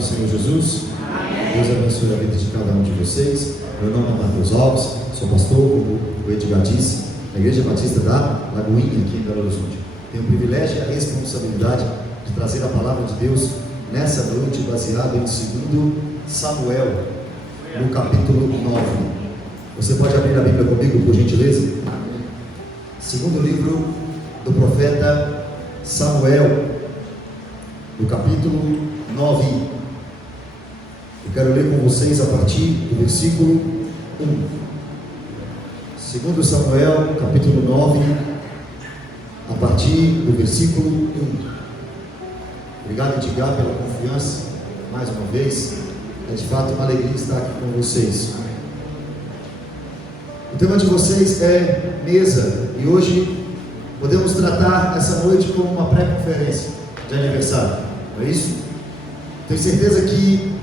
do Senhor Jesus. Amém. Deus abençoe a vida de cada um de vocês. Meu nome é Matheus Alves, sou pastor, como o Edgar disse, na Igreja Batista da Lagoinha, aqui em Belo Horizonte. Tenho o privilégio e a responsabilidade de trazer a palavra de Deus nessa noite, baseado em 2 Samuel, no capítulo 9. Você pode abrir a Bíblia comigo, por gentileza? Segundo livro do profeta Samuel, no capítulo 9. Eu quero ler com vocês a partir do versículo 1. Segundo Samuel, capítulo 9, a partir do versículo 1. Obrigado, Edgar, pela confiança, mais uma vez. É de fato uma alegria estar aqui com vocês. O tema de vocês é mesa, e hoje podemos tratar essa noite como uma pré-conferência de aniversário, não é isso? Tenho certeza que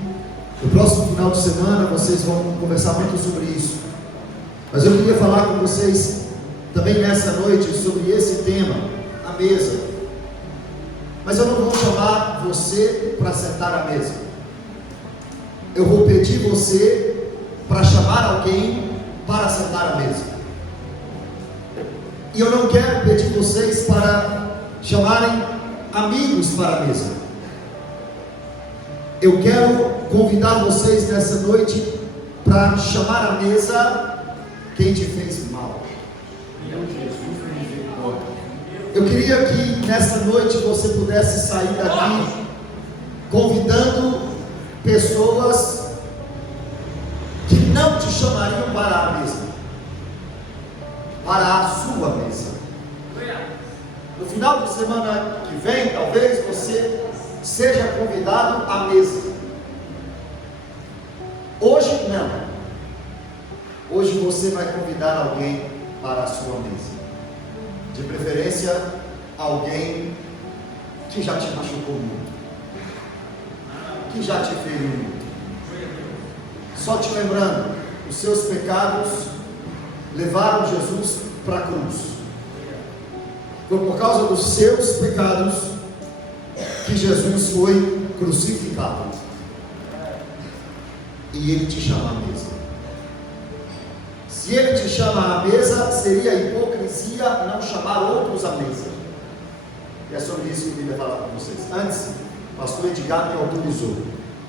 no próximo final de semana vocês vão conversar muito sobre isso, mas eu queria falar com vocês também nessa noite sobre esse tema, a mesa. Mas eu não vou chamar você para sentar à mesa, eu vou pedir você para chamar alguém para sentar à mesa. E eu não quero pedir vocês para chamarem amigos para a mesa. Eu quero convidar vocês nessa noite para chamar à mesa quem te fez mal. Eu queria que nessa noite você pudesse sair daqui convidando pessoas que não te chamariam para a mesa, para a sua mesa. No final de semana que vem, talvez você seja convidado à mesa. Hoje não. Hoje você vai convidar alguém para a sua mesa. De preferência, alguém que já te machucou muito, que já te feriu muito. Só te lembrando, os seus pecados levaram Jesus para a cruz. Foi por causa dos seus pecados que Jesus foi crucificado. E Ele te chama à mesa. Se Ele te chama à mesa, seria hipocrisia não chamar outros à mesa. E é sobre isso que eu queria falar com vocês. Antes, o pastor Edgar me autorizou.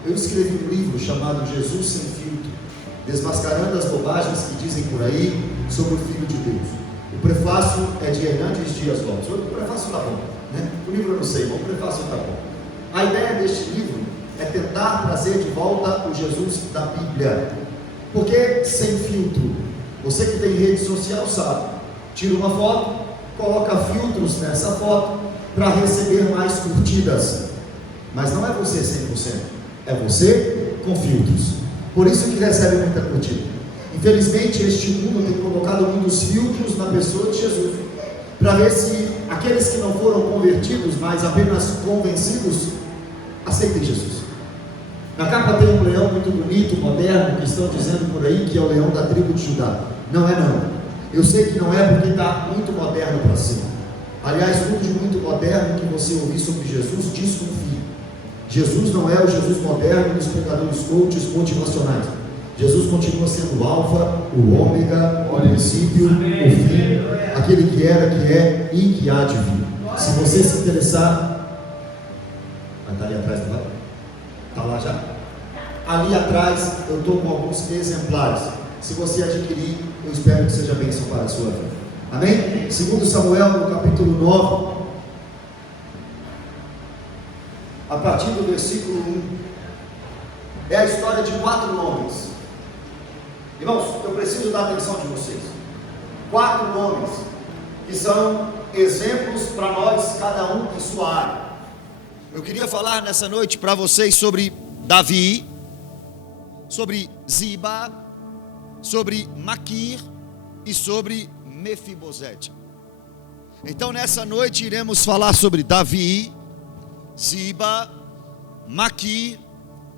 Eu escrevi um livro chamado Jesus Sem Filtro, desmascarando as bobagens que dizem por aí sobre o Filho de Deus. O prefácio é de Hernandes Dias Lopes. O prefácio está bom, né? O livro eu não sei, mas o prefácio está bom. A ideia deste livro é tentar trazer de volta o Jesus da Bíblia. Porque sem filtro, você que tem rede social sabe, tira uma foto, coloca filtros nessa foto para receber mais curtidas. Mas não é você 100%, é você com filtros. Por isso que recebe muita curtida. Infelizmente este mundo tem colocado muitos filtros na pessoa de Jesus, para ver se aqueles que não foram convertidos, mas apenas convencidos, aceitem Jesus. Na capa tem um leão muito bonito, moderno, que estão dizendo por aí que é o leão da tribo de Judá. Não é não. Eu sei que não é, porque está muito moderno para cima. Aliás, tudo de muito moderno que você ouvir sobre Jesus, desconfie. Jesus não é o Jesus moderno dos pregadores coaches motivacionais. Jesus continua sendo o alfa, o ômega, o princípio, o fim, aquele que era, que é e que há de vir. Se você se interessar, vai estar ali atrás, não vai? Está lá já? Ali atrás eu estou com alguns exemplares. Se você adquirir, eu espero que seja bênção para a sua vida. Amém? 2 Samuel, no capítulo 9, a partir do versículo 1, é a história de 4 homens. Irmãos, eu preciso da atenção de vocês. 4 homens que são exemplos para nós, cada um em sua área. Eu queria falar nessa noite para vocês sobre Davi, sobre Ziba, sobre Maquir e sobre Mefibosete. Então nessa noite iremos falar sobre Davi, Ziba, Maquir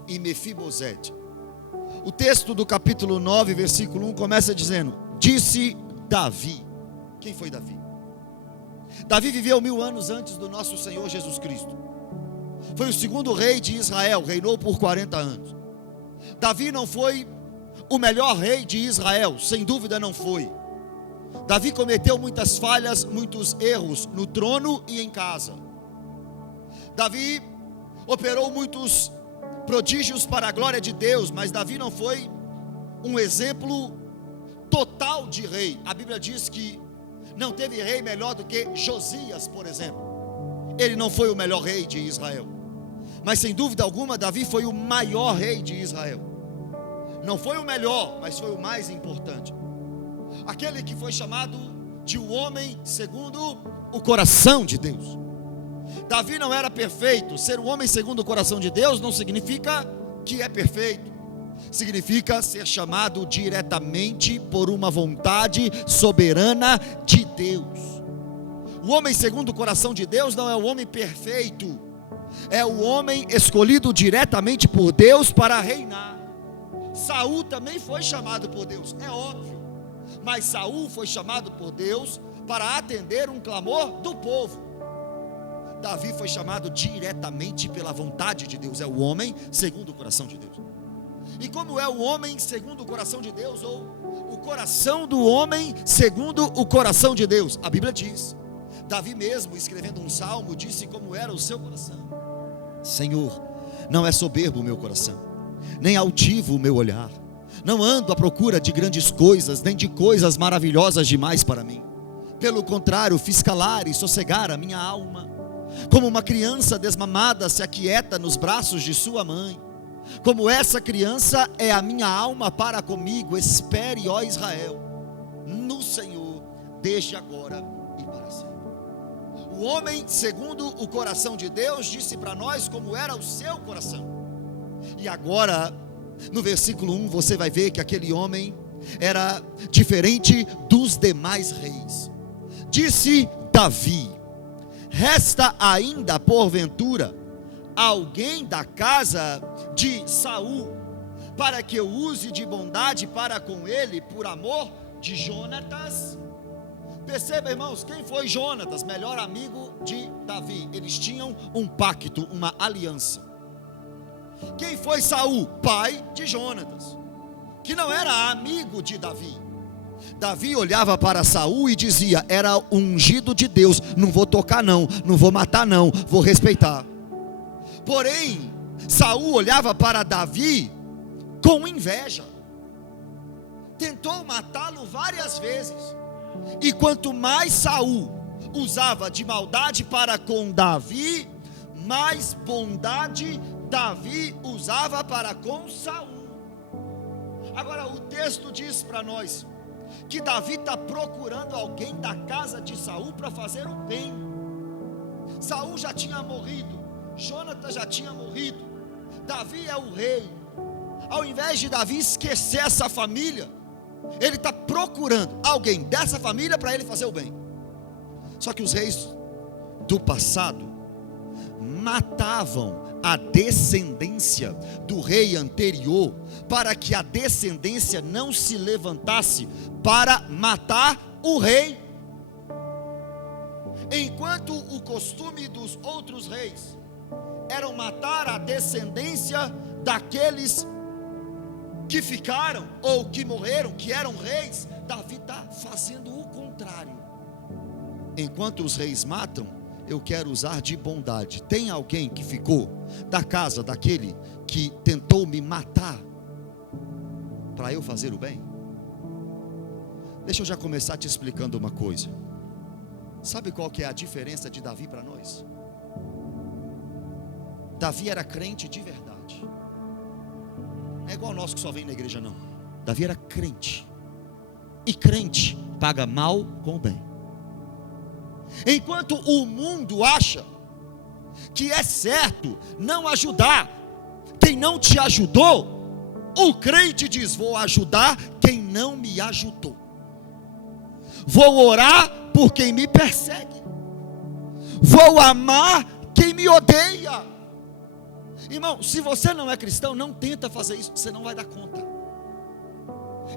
e Mefibosete. O texto do capítulo 9, versículo 1 começa dizendo: disse Davi. Quem foi Davi? Davi viveu 1000 anos antes do nosso Senhor Jesus Cristo. foi o segundo rei de Israel, reinou por 40 anos. Davi não foi o melhor rei de Israel, sem dúvida não foi. Davi cometeu muitas falhas, muitos erros no trono e em casa. Davi operou muitos prodígios para a glória de Deus, mas Davi não foi um exemplo total de rei. A Bíblia diz que não teve rei melhor do que Josias, por exemplo. Ele não foi o melhor rei de Israel, mas sem dúvida alguma Davi foi o maior rei de Israel. Não foi o melhor, mas foi o mais importante. Aquele que foi chamado de um homem segundo o coração de Deus. Davi não era perfeito. Ser um homem segundo o coração de Deus não significa que é perfeito. Significa ser chamado diretamente por uma vontade soberana de Deus. O homem segundo o coração de Deus não é o homem perfeito, é o homem escolhido diretamente por Deus para reinar. Saul também foi chamado por Deus, é óbvio, mas Saul foi chamado por Deus para atender um clamor do povo. Davi foi chamado diretamente pela vontade de Deus, é o homem segundo o coração de Deus. E como é o homem segundo o coração de Deus, ou o coração do homem segundo o coração de Deus? A Bíblia diz, Davi mesmo escrevendo um salmo, disse como era o seu coração: Senhor, não é soberbo o meu coração, nem altivo o meu olhar, não ando à procura de grandes coisas, nem de coisas maravilhosas demais para mim. Pelo contrário, fiz calar e sossegar a minha alma, como uma criança desmamada se aquieta nos braços de sua mãe. Como essa criança é a minha alma para comigo. Espere, ó Israel, no Senhor, desde agora e para sempre. O homem segundo o coração de Deus disse para nós como era o seu coração. E agora, no versículo 1, você vai ver que aquele homem era diferente dos demais reis. Disse Davi: resta ainda porventura alguém da casa de Saul, para que eu use de bondade para com ele, por amor de Jonatas. Perceba, irmãos, quem foi Jonatas? Melhor amigo de Davi. Eles tinham um pacto, uma aliança. Quem foi Saul? Pai de Jonatas, que não era amigo de Davi. Davi olhava para Saul e dizia: era ungido de Deus, não vou tocar não, não vou matar não, vou respeitar. Porém, Saul olhava para Davi com inveja, tentou matá-lo várias vezes, e quanto mais Saul usava de maldade para com Davi, mais bondade Davi usava para com Saul. Agora o texto diz para nós que Davi está procurando alguém da casa de Saul para fazer o bem. Saul já tinha morrido, Jonatas já tinha morrido, Davi é o rei. Ao invés de Davi esquecer essa família, ele está procurando alguém dessa família para ele fazer o bem. Só que os reis do passado matavam a descendência do rei anterior, para que a descendência não se levantasse para matar o rei. Enquanto o costume dos outros reis era matar a descendência daqueles que ficaram ou que morreram, que eram reis, Davi está fazendo o contrário. Enquanto os reis matam, eu quero usar de bondade. Tem alguém que ficou da casa daquele que tentou me matar para eu fazer o bem? Deixa eu já começar te explicando uma coisa. Sabe qual que é a diferença de Davi para nós? Davi era crente de verdade. Não é igual nós que só vem na igreja não. Davi era crente. E crente paga mal com o bem. Enquanto o mundo acha que é certo não ajudar quem não te ajudou, o crente diz: vou ajudar quem não me ajudou, vou orar por quem me persegue, vou amar quem me odeia. Irmão, se você não é cristão, não tenta fazer isso, você não vai dar conta.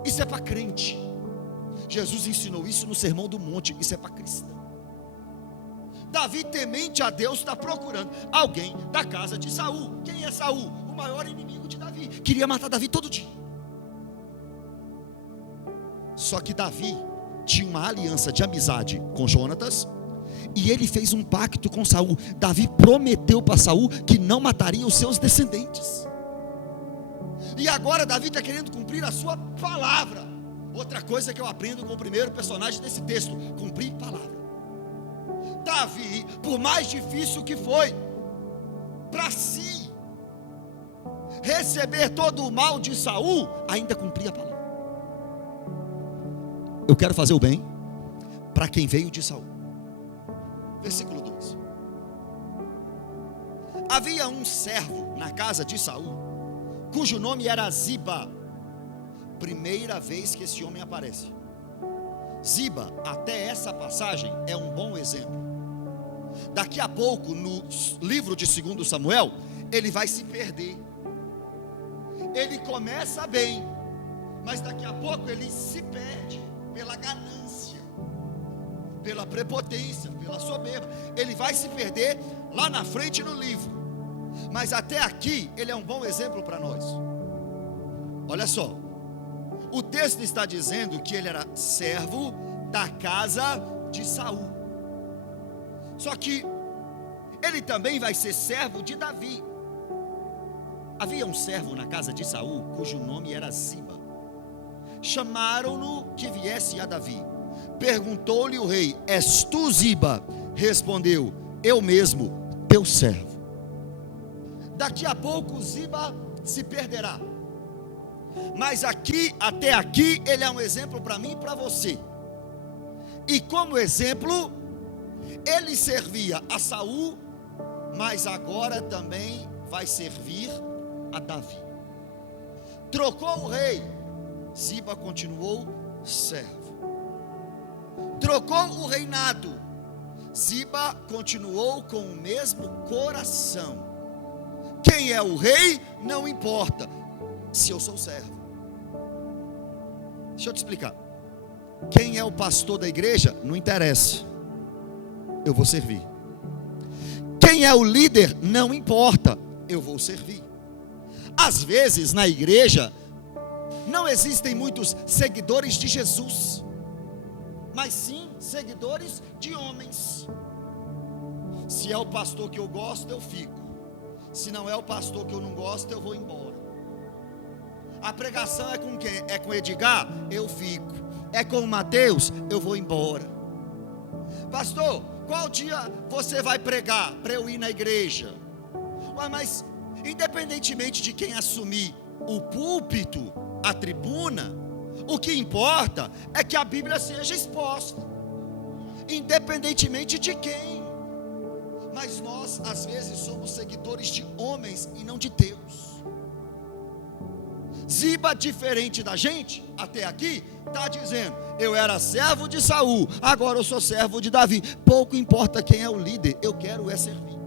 Isso é para crente. Jesus ensinou isso no Sermão do Monte. Isso é para cristão. Davi, temente a Deus, está procurando alguém da casa de Saul. Quem é Saul? O maior inimigo de Davi. Queria matar Davi todo dia. Só que Davi tinha uma aliança de amizade com Jonatas, e ele fez um pacto com Saul. Davi prometeu para Saul que não mataria os seus descendentes. E agora Davi está querendo cumprir a sua palavra. Outra coisa que eu aprendo com o primeiro personagem desse texto: cumprir palavra. Davi, por mais difícil que foi para si receber todo o mal de Saul, ainda cumpria a palavra. Eu quero fazer o bem para quem veio de Saul. Versículo 2. Havia um servo na casa de Saul, cujo nome era Ziba. Primeira vez que esse homem aparece. Ziba, até essa passagem, é um bom exemplo. Daqui a pouco, no livro de 2 Samuel, ele vai se perder. Ele começa bem, mas daqui a pouco ele se perde pela ganância, pela prepotência, pela soberba. Ele vai se perder lá na frente no livro, mas até aqui ele é um bom exemplo para nós. Olha só, o texto está dizendo que ele era servo da casa de Saul. Só que ele também vai ser servo de Davi. Havia um servo na casa de Saul, cujo nome era Ziba. Chamaram-no que viesse a Davi. Perguntou-lhe o rei: és tu, Ziba? Respondeu: eu mesmo, teu servo. Daqui a pouco Ziba se perderá, mas até aqui ele é um exemplo para mim e para você. E como exemplo, ele servia a Saul, mas agora também vai servir a Davi. Trocou o rei, Ziba continuou servo. Trocou o reinado, Ziba continuou com o mesmo coração. Quem é o rei não importa, se eu sou servo. Deixa eu te explicar. Quem é o pastor da igreja não interessa, eu vou servir. Quem é o líder não importa, eu vou servir. Às vezes na igreja não existem muitos seguidores de Jesus, mas sim seguidores de homens. Se é o pastor que eu gosto, eu fico. Se não é o pastor que eu não gosto, eu vou embora. A pregação é com quem? É com Edgar? Eu fico. É com o Mateus? Eu vou embora. Pastor, qual dia você vai pregar para eu ir na igreja? Ué, mas independentemente de quem assumir o púlpito, a tribuna, o que importa é que a Bíblia seja exposta, independentemente de quem. Mas nós às vezes somos seguidores de homens e não de Deus. Ziba, diferente da gente, até aqui, está dizendo: eu era servo de Saul, agora eu sou servo de Davi. Pouco importa quem é o líder, eu quero é servir.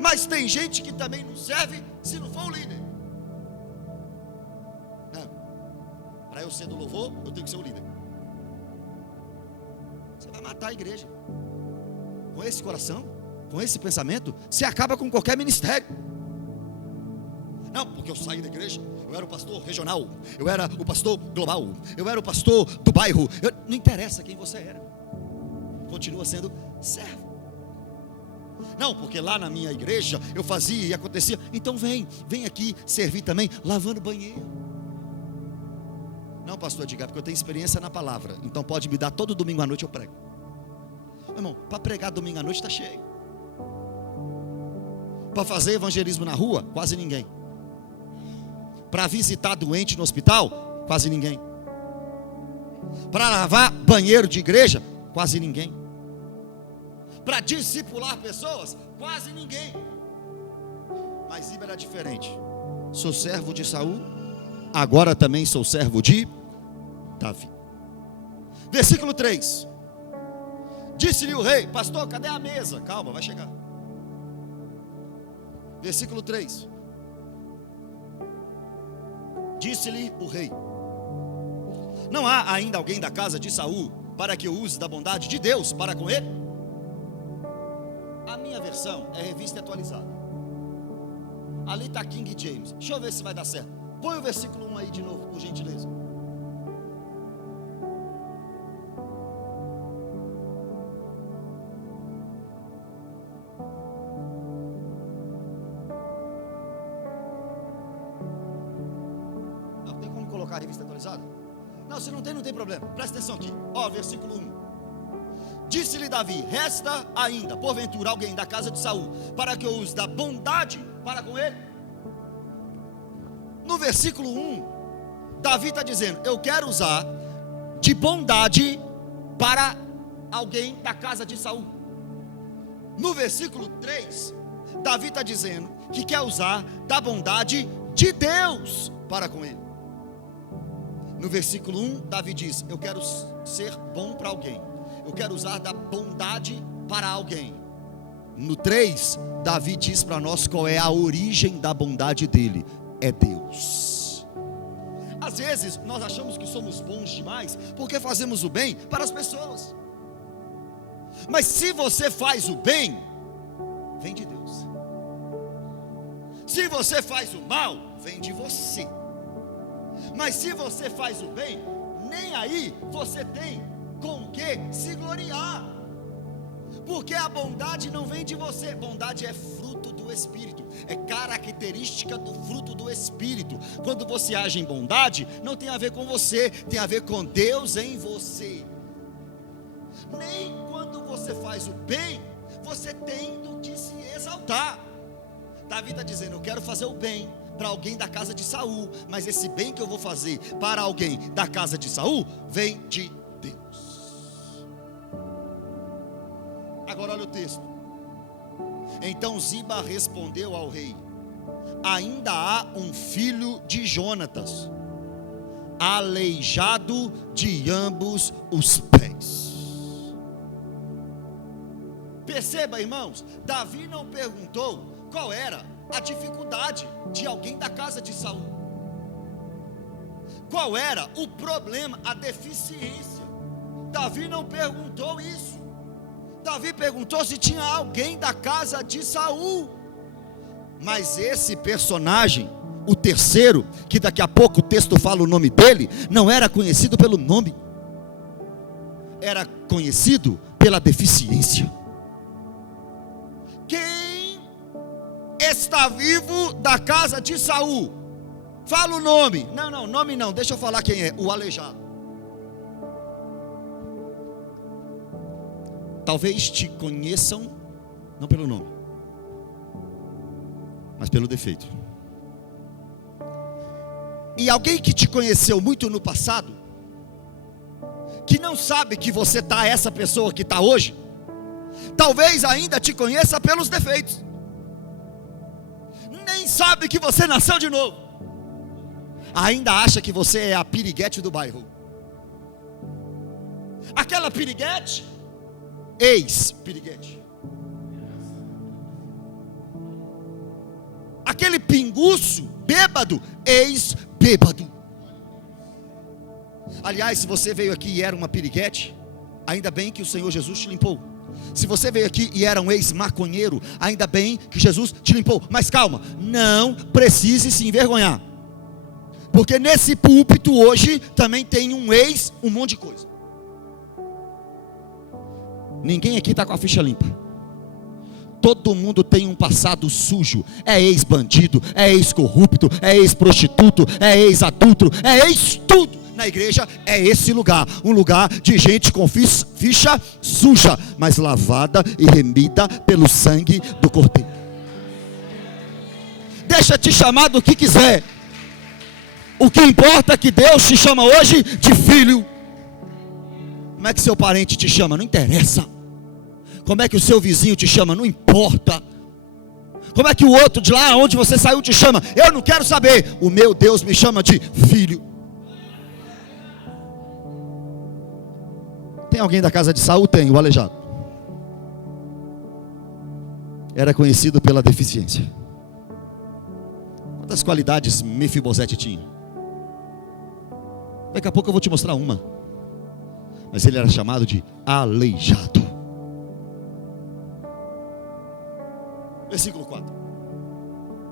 Mas tem gente que também não serve se não for o líder. Para eu ser do louvor, eu tenho que ser o líder. Você vai matar a igreja. Com esse coração, com esse pensamento, você acaba com qualquer ministério. Não, porque eu saí da igreja, eu era o pastor regional, eu era o pastor global, eu era o pastor do bairro. Não interessa quem você era, continua sendo servo. Não, porque lá na minha igreja eu fazia e acontecia. Então vem aqui servir também, lavando banheiro. Não, pastor Edgar, porque eu tenho experiência na palavra, então pode me dar todo domingo à noite, eu prego. Meu irmão, para pregar domingo à noite está cheio. Para fazer evangelismo na rua, quase ninguém. Para visitar doente no hospital, quase ninguém. Para lavar banheiro de igreja, quase ninguém. Para discipular pessoas, quase ninguém. Mas Ziba era diferente. Sou servo de Saul, agora também sou servo de Davi. Versículo 3. Disse-lhe o rei: pastor, cadê a mesa? Calma, vai chegar. Versículo 3. Disse-lhe o rei: não há ainda alguém da casa de Saul para que eu use da bondade de Deus para com ele? versão é revista atualizada. Ali está King James. Deixa eu ver se vai dar certo. Põe o versículo 1 aí de novo, por gentileza. Não tem como colocar a revista atualizada? Não, se não tem problema. Presta atenção aqui. Ó, versículo 1. Disse-lhe Davi: resta ainda, porventura, alguém da casa de Saul, para que eu use da bondade para com ele? No versículo 1, Davi está dizendo: eu quero usar de bondade para alguém da casa de Saul. No versículo 3, Davi está dizendo que quer usar da bondade de Deus para com ele. No versículo 1, Davi diz: eu quero ser bom para alguém, eu quero usar da bondade para alguém. No 3, Davi diz para nós qual é a origem da bondade dele: é Deus. Às vezes nós achamos que somos bons demais porque fazemos o bem para as pessoas, mas se você faz o bem, vem de Deus. Se você faz o mal, vem de você. Mas se você faz o bem, nem aí você tem com o que se gloriar, porque a bondade não vem de você. Bondade é fruto do Espírito, é característica do fruto do Espírito. Quando você age em bondade, não tem a ver com você, tem a ver com Deus em você. Nem quando você faz o bem, você tem do que se exaltar. Davi está dizendo: eu quero fazer o bem para alguém da casa de Saul, mas esse bem que eu vou fazer para alguém da casa de Saul vem de Deus. Agora olha o texto. Então Ziba respondeu ao rei: ainda há um filho de Jonatas, aleijado de ambos os pés. Perceba, irmãos, Davi não perguntou qual era a dificuldade de alguém da casa de Saul. Qual era o problema, a deficiência? Davi não perguntou isso. Davi perguntou se tinha alguém da casa de Saul. Mas esse personagem, o terceiro, que daqui a pouco o texto fala o nome dele, não era conhecido pelo nome, era conhecido pela deficiência. Quem está vivo da casa de Saul? Fala o nome. Não, nome não, deixa eu falar quem é. O aleijado. Talvez te conheçam, não pelo nome, mas pelo defeito. E alguém que te conheceu muito no passado, que não sabe que você está essa pessoa que está hoje, talvez ainda te conheça pelos defeitos. Nem sabe que você nasceu de novo. Ainda acha que você é a piriguete do bairro. Aquela piriguete, ex-piriguete. Aquele pinguço, bêbado, ex-bêbado. Aliás, se você veio aqui e era uma piriguete, ainda bem que o Senhor Jesus te limpou. Se você veio aqui e era um ex-maconheiro, ainda bem que Jesus te limpou. Mas calma, não precise se envergonhar, porque nesse púlpito hoje também tem um monte de coisa. Ninguém aqui está com a ficha limpa. Todo mundo tem um passado sujo. É ex-bandido, é ex-corrupto, é ex-prostituto, é ex-adulto, é ex-tudo. Na igreja é esse lugar, um lugar de gente com ficha suja, mas lavada e remida pelo sangue do Cordeiro. Deixa te chamar do que quiser. O que importa é que Deus te chama hoje de filho. Como é que seu parente te chama? Não interessa. Como é que o seu vizinho te chama? Não importa. Como é que o outro de lá onde você saiu te chama? Eu não quero saber. O meu Deus me chama de filho. Tem alguém da casa de Saul? Tem, o aleijado. Era conhecido pela deficiência. Quantas qualidades Mefibosete tinha? Daqui a pouco eu vou te mostrar uma. Mas ele era chamado de aleijado. Versículo 4.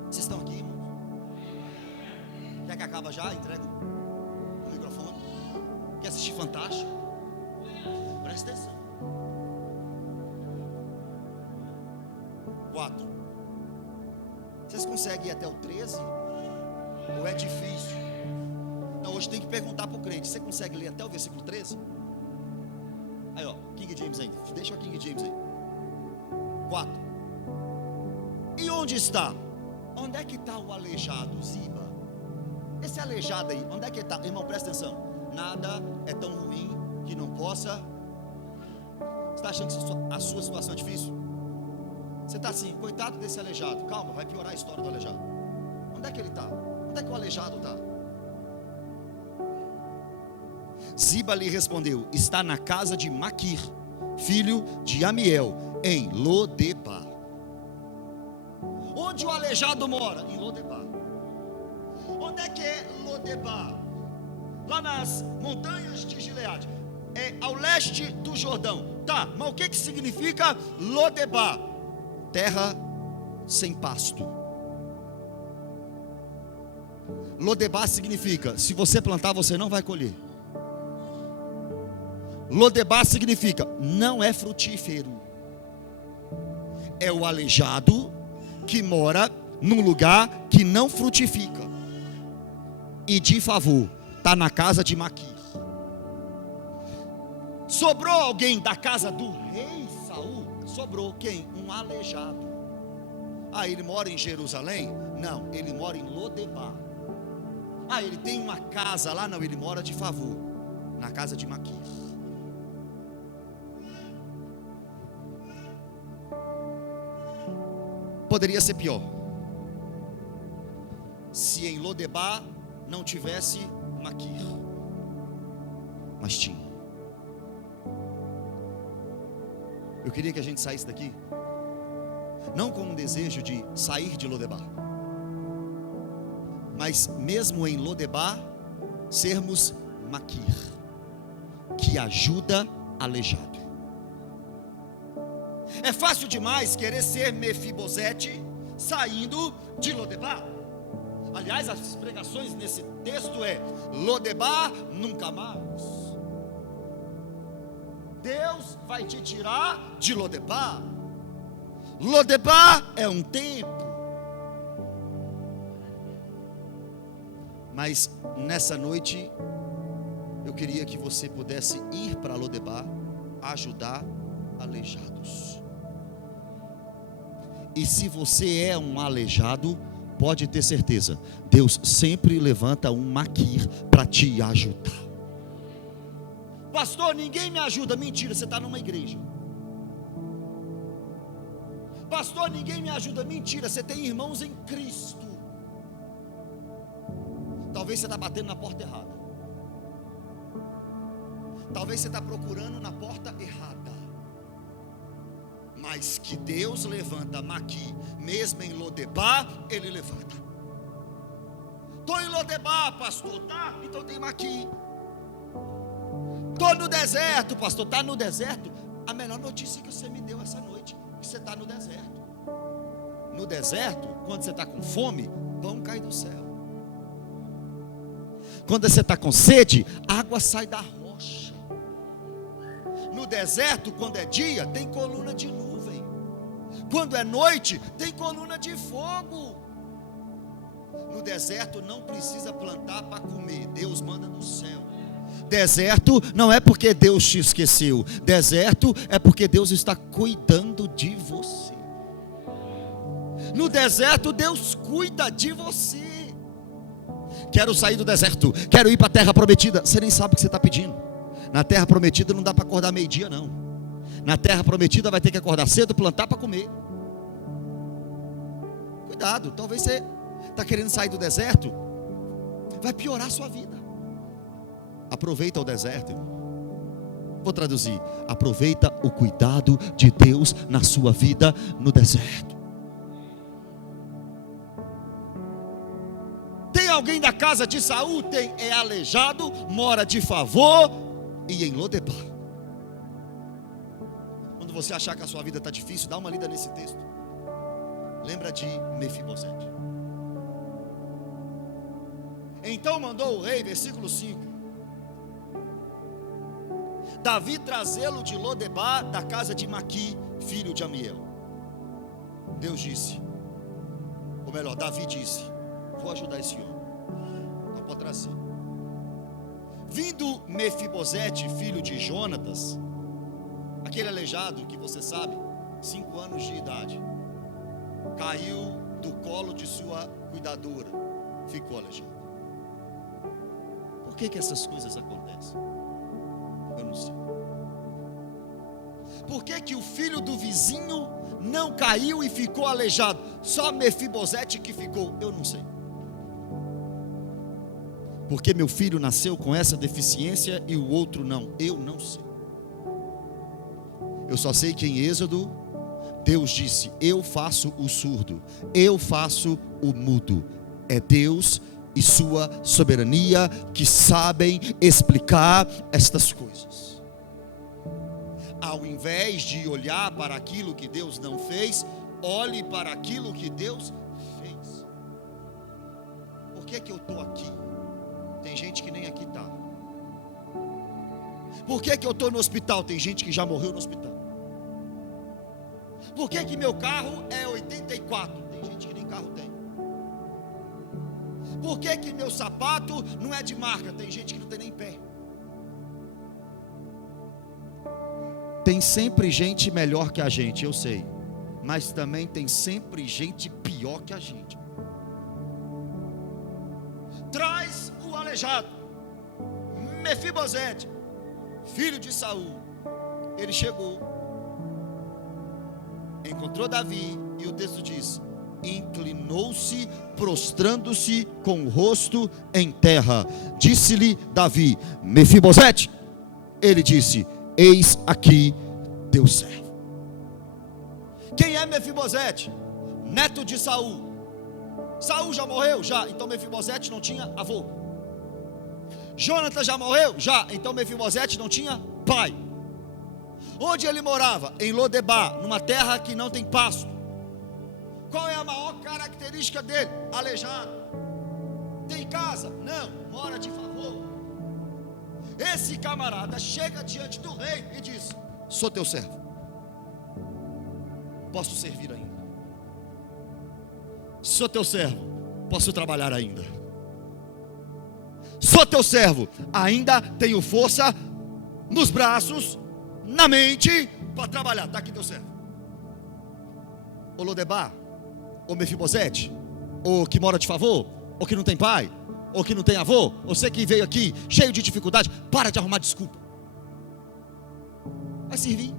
Vocês estão aqui, irmãos? Quer que acaba já? Entrega o microfone. Quer assistir Fantástico? Presta atenção. 4. Vocês conseguem ir até o 13? Ou é difícil? Não, hoje tem que perguntar para o crente. Você consegue ler até o versículo 13? Aí ó, King James aí. Deixa o King James aí. 4. E onde está? Onde é que está o aleijado, Ziba? Esse aleijado aí, onde é que está? Irmão, presta atenção. Nada é tão ruim que não possa. Você está achando que a sua situação é difícil? Você está assim, coitado desse aleijado. Calma, vai piorar a história do aleijado. Onde é que ele está? Onde é que o aleijado está? Ziba lhe respondeu: está na casa de Maquir, filho de Amiel, em Lodebar. Onde o aleijado mora? Em Lodebar. Onde é que é Lodebar? Lá nas montanhas de Gileade. É ao leste do Jordão. Tá, mas o que significa Lodebar? Terra sem pasto. Lodebar significa: se você plantar, você não vai colher. Lodebar significa: não é frutífero. É o aleijado que mora num lugar que não frutifica. E de favor, está na casa de Maquir. Sobrou alguém da casa do rei Saul? Sobrou quem? Um aleijado. Ah, ele mora em Jerusalém? Não, ele mora em Lodebar. Ah, ele tem uma casa lá? Não, ele mora de favor na casa de Maquir. Poderia ser pior. Se em Lodebar não tivesse Maquir, mas tinha. Eu queria que a gente saísse daqui não com um desejo de sair de Lodebar, mas mesmo em Lodebar sermos Maquir, que ajuda aleijado. É fácil demais querer ser Mefibosete saindo de Lodebar. Aliás, as pregações nesse texto é Lodebar nunca mais. Deus vai te tirar de Lodebar. Lodebar é um tempo. Mas nessa noite eu queria que você pudesse ir para Lodebar ajudar aleijados. E se você é um aleijado, pode ter certeza, Deus sempre levanta um Maquir para te ajudar. Pastor, ninguém me ajuda. Mentira, você está numa igreja. Pastor, ninguém me ajuda. Mentira, você tem irmãos em Cristo. Talvez você está batendo na porta errada. Talvez você está procurando na porta errada. Mas que Deus levanta Maquir, mesmo em Lodebar, Ele levanta. Estou em Lodebar, pastor, tá? Então tem Maquir. Estou no deserto, pastor, está no deserto. A melhor notícia que você me deu essa noite, que você está no deserto. No deserto, quando você está com fome, pão cai do céu. Quando você está com sede, água sai da rocha. No deserto, quando é dia, tem coluna de nuvem. Quando é noite, tem coluna de fogo. No deserto não precisa plantar para comer, Deus manda do céu. Deserto não é porque Deus te esqueceu. Deserto é porque Deus está cuidando de você. No deserto Deus cuida de você. Quero sair do deserto, quero ir para a terra prometida. Você nem sabe o que você está pedindo. Na terra prometida não dá para acordar meio-dia não. Na terra prometida vai ter que acordar cedo, plantar para comer. Cuidado, talvez você está querendo sair do deserto, vai piorar a sua vida. Aproveita o deserto, irmão. Vou traduzir: aproveita o cuidado de Deus na sua vida no deserto. Tem alguém da casa de Saul? Tem, é aleijado, mora de favor e em Lodebar. Quando você achar que a sua vida está difícil, dá uma lida nesse texto. Lembra de Mefibosete. Então mandou o rei, versículo 5, Davi trazê-lo de Lodebar, da casa de Maqui, filho de Amiel. Deus disse, ou melhor, Davi disse: vou ajudar esse homem, então pode trazer. Vindo Mefibosete, filho de Jonatas, aquele aleijado que você sabe, 5 anos de idade, caiu do colo de sua cuidadora, ficou aleijado. Por que essas coisas acontecem? Eu não sei. Por que o filho do vizinho não caiu e ficou aleijado? Só Mefibosete que ficou? Eu não sei. Porque meu filho nasceu com essa deficiência e o outro não? Eu não sei. Eu só sei que em Êxodo, Deus disse: eu faço o surdo, eu faço o mudo. É Deus e sua soberania que sabem explicar estas coisas. Ao invés de olhar para aquilo que Deus não fez, olhe para aquilo que Deus fez. Por que eu estou aqui? Tem gente que nem aqui está. Por que eu estou no hospital? Tem gente que já morreu no hospital. Por que meu carro é 84? Tem gente que nem carro tem. Por que meu sapato não é de marca? Tem gente que não tem nem pé. Tem sempre gente melhor que a gente, eu sei. Mas também tem sempre gente pior que a gente. Traz o aleijado, Mefibosete, filho de Saul. Ele chegou, encontrou Davi, e o texto diz: inclinou-se, prostrando-se com o rosto em terra. Disse-lhe Davi: Mefibosete. Ele disse: eis aqui teu servo. Quem é Mefibosete? Neto de Saul. Saul já morreu? Já. Então Mefibosete não tinha avô. Jonatas já morreu? Já. Então Mefibosete não tinha pai. Onde ele morava? Em Lodebar, numa terra que não tem pasto. Qual é a maior característica dele? Aleijado. Tem casa? Não, mora de favor. Esse camarada chega diante do rei e diz: sou teu servo, posso servir ainda. Sou teu servo, posso trabalhar ainda. Sou teu servo, ainda tenho força nos braços, na mente, para trabalhar. Está aqui teu servo. Ô Lodebar, ou Mefibosete, ou que mora de favor, ou que não tem pai, ou que não tem avô, você que veio aqui cheio de dificuldade, para de arrumar desculpa. Vai servir,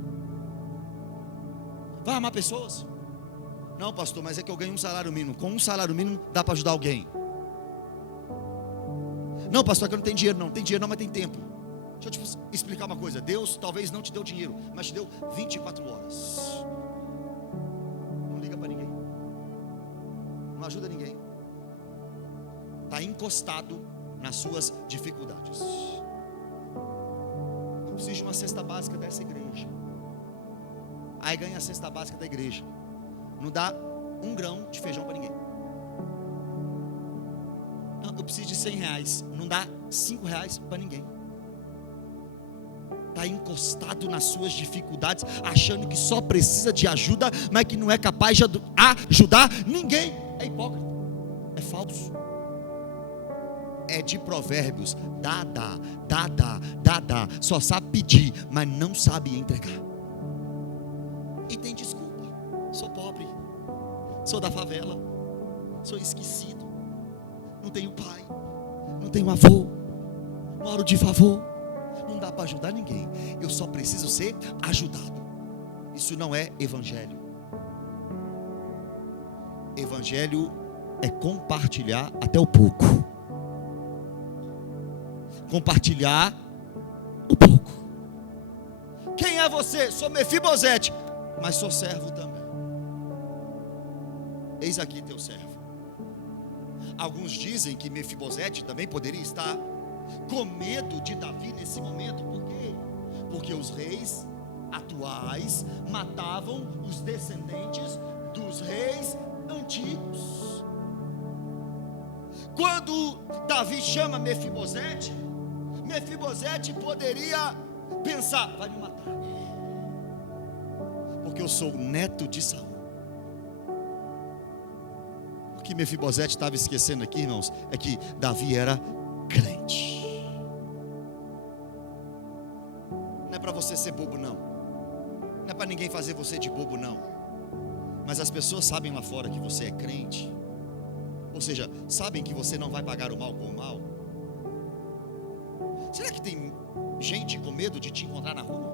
vai amar pessoas. Não, pastor, mas é que eu ganho um salário mínimo. Com um salário mínimo dá para ajudar alguém. Não, pastor, é que eu não tenho dinheiro. Não tem dinheiro não, mas tem tempo. Deixa eu te explicar uma coisa. Deus talvez não te deu dinheiro, mas te deu 24 horas. Não liga para ninguém, não ajuda ninguém, está encostado nas suas dificuldades. Eu preciso de uma cesta básica dessa igreja. Aí ganha a cesta básica da igreja, não dá um grão de feijão para ninguém. Não, eu preciso de 100 reais, não dá 5 reais para ninguém. Está encostado nas suas dificuldades, achando que só precisa de ajuda, mas que não é capaz de ajudar ninguém. É hipócrita, é falso. É de Provérbios: dá, só sabe pedir, mas não sabe entregar. E tem desculpa: sou pobre, sou da favela, sou esquecido, não tenho pai, não tenho avô, moro de favor, não dá para ajudar ninguém, eu só preciso ser ajudado. Isso não é evangelho. Evangelho é compartilhar até o pouco. Compartilhar o pouco. Quem é você? Sou Mefibosete, mas sou servo também. Eis aqui teu servo. Alguns dizem que Mefibosete também poderia estar com medo de Davi nesse momento. Por quê? Porque os reis atuais matavam os descendentes dos reis antigos. Quando Davi chama Mefibosete, Mefibosete poderia pensar: vai me matar, porque eu sou neto de Saul. O que Mefibosete estava esquecendo aqui, irmãos, é que Davi era crente. Não é para você ser bobo, não. Não é para ninguém fazer você de bobo, não. Mas as pessoas sabem lá fora que você é crente. Ou seja, sabem que você não vai pagar o mal com o mal. Será que tem gente com medo de te encontrar na rua?